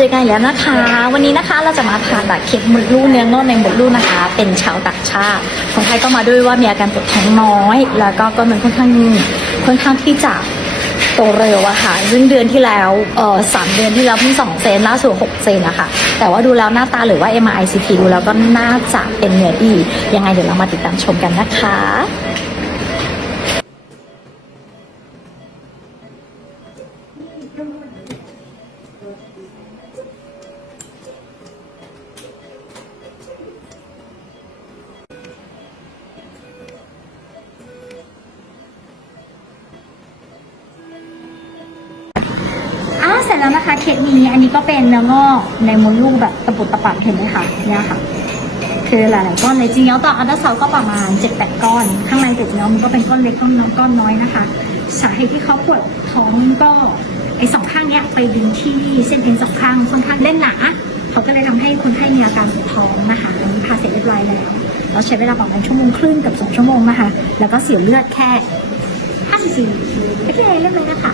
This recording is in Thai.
เจอกันแล้วนะคะ วันนี้นะคะเราจะมาผ่าตัดเข็มมดลูกเนื้องอกในมดลูกนะคะ เป็นชาวต่างชาติคนไทยก็มาด้วยว่ามีอาการปวดท้องน้อย แล้วก็ก้อนมันค่อนข้างค่อนข้างที่จะโตเร็วอะค่ะ ซึ่งเดือนที่แล้วเออสามเดือนที่แล้วเพิ่งสองเซนล่าสุดหกเซนอะค่ะ แต่ว่าดูแล้วหน้าตาหรือว่า MRI CT ดูแล้วก็น่าจะเป็นเนื้อดี ยังไงเดี๋ยวเรามาติดตามชมกันนะคะ อ่าเสร็จแล้วนะคะเคสนี้อันนี้ก็เป็นเนื้องอกในมดลูกแบบตะปุดตะปัดเห็นไหมคะเนี่ยค่ะ คือหลายๆก้อนเลยจริงๆแล้วต่ออัลตราซาวด์ก็ประมาณ7-8ก้อน ข้างในแต่จริงๆแล้วมันก็เป็นก้อนเล็กก้อนน้อยก้อนน้อยนะคะสาเหตุที่เขาปวดท้องก็ ไอ้สองข้างเนี้ยไปดึงที่เส้นเอ็นสองข้างค่อนข้างเล่นหนาเขาก็เลยทำให้คนไข้มีอาการปวดท้องนะคะอันนี้พาเสร็จเรียบร้อยแล้วเราใช้เวลาประมาณชั่วโมงครึ่งกับสองชั่วโมงนะคะแล้วก็เสียเลือดแค่5 cc โอเคเรียบร้อยนะคะ